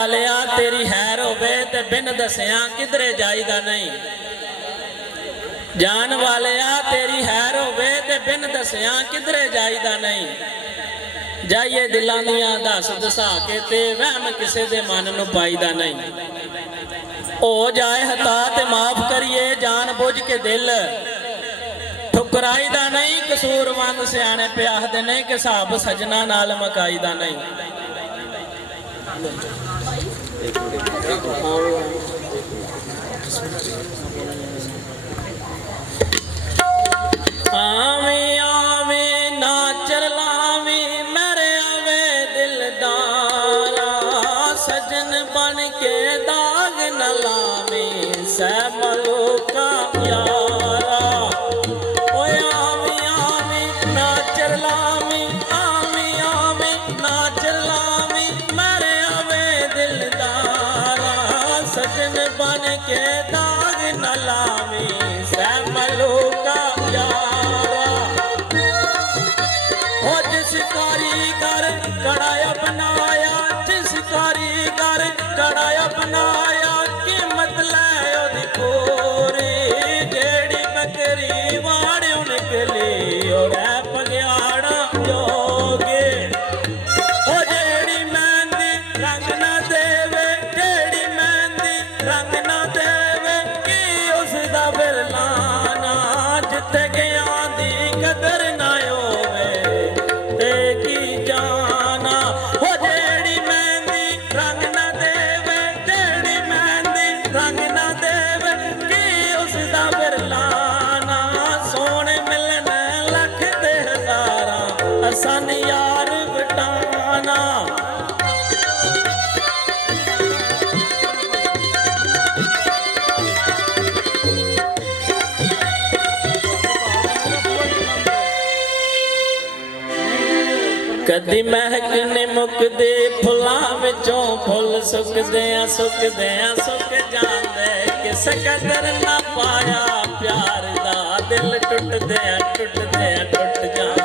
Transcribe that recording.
वालिया तेरी हैर होवे ते बिन दसिया किधरे जाईदा नहीं। जान वालिया तेरी हैर होवे ते बिन दसिया किधरे जाईदा नहीं। जाइए दिलों दियां दस दसा के ते वहम किसे दे मन नूं पाईदा नहीं। हो जाए हता ते माफ करिए जान बुझ के दिल ठुकराईदा नहीं। कसूरमंद सियाणे पे आखदे ने कि हिसाब सजना नाल मकाईदा नहीं। आवे आवे ना चरलावी मेरे आवे दिलदारा। सजन बन के दाग न लावी सै मलूका यारा। ओए आवे आवे ना चरलावी आवे आवे ना चरलावी मेरे आवे दिलदारा। सजन बन के दाग न लावी सै मलूका कारीगर कड़ाया बनाया जिस कारीगर कड़ाया बनाया कीमत लै ओदी पूरी। जेड़ी बकरी वाड़े निकली और पगयाड़ा जोगे। ओ जेड़ी मेहंदी रंग न देवे जेड़ी मेहंदी रंग न देवे की उसदा फिर लाना। जिथे गया दी कदर ना सन यार बटाना। कदी महक ने मुकदे फुलां विचों फुल सुकदे सुक जांदे। किस कदर ना पाया प्यार दा दिल टुट जांदे।